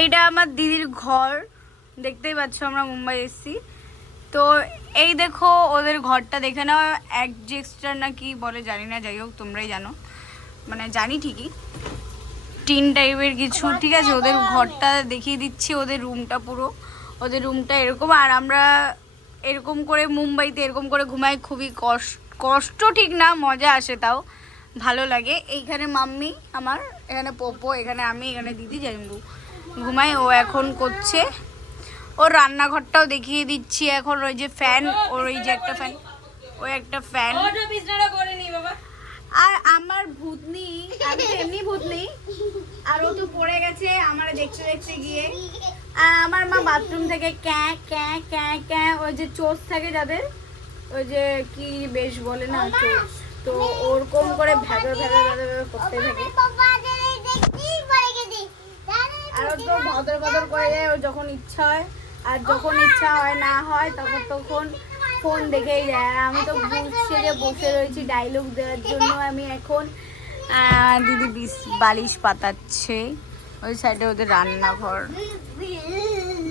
এইটা আমার দিদির ঘর, দেখতেই পাচ্ছ আমরা মুম্বাই এসেছি। তো এই দেখো ওদের ঘরটা দেখে নাও, অ্যাডজেস্টার না কি বলে জানি না, যাই হোক তোমরাই জানো, মানে জানি ঠিকই, টিন টাইপের কিছু, ঠিক আছে। ওদের ঘরটা দেখিয়ে দিচ্ছি, ওদের রুমটা পুরো, ওদের রুমটা এরকম। আর আমরা এরকম করে মুম্বাইতে এরকম করে ঘুমাই, খুবই কষ্ট ঠিক না, মজা আসে, তাও ভালো লাগে। এইখানে মাম্মি আমার, এখানে পোপো, এখানে আমি, এখানে দিদি জাইম্বু ঘুমাই। ও এখন করছে ওর রান্নাঘরটাও দেখিয়ে দিচ্ছি এখন। ওই যে ফ্যান, ওর ওই যে একটা ফ্যান, ওই একটা ফ্যান। আর আমার ভূতনি, আমি তো এমনি ভূতনি, আর ও তো পড়ে গেছে আমার দেখতে দেখতে গিয়ে। আর আমার মা বাথরুম থেকে ক্যাঁ ক্যাঁ ক্যাঁ ক্যাঁ, ওই যে চোষ থাকে যাদের, ওই যে কি বেশ বলে না চোষ, তো ওরকম করে ভেদর ভেদর ভেদর করতে থাকে। আর ও তো ভদর ভদর করে যায় ও যখন ইচ্ছা হয়, আর যখন ইচ্ছা হয় না হয় তখন ফোন দেখেই যায়। আর আমি তো ভূত সেজে বসে রয়েছি ডায়লগ দেওয়ার জন্য। আমি এখন দিদি বালিশ পাতাচ্ছে, ওই সাইডে ওদের রান্নাঘর।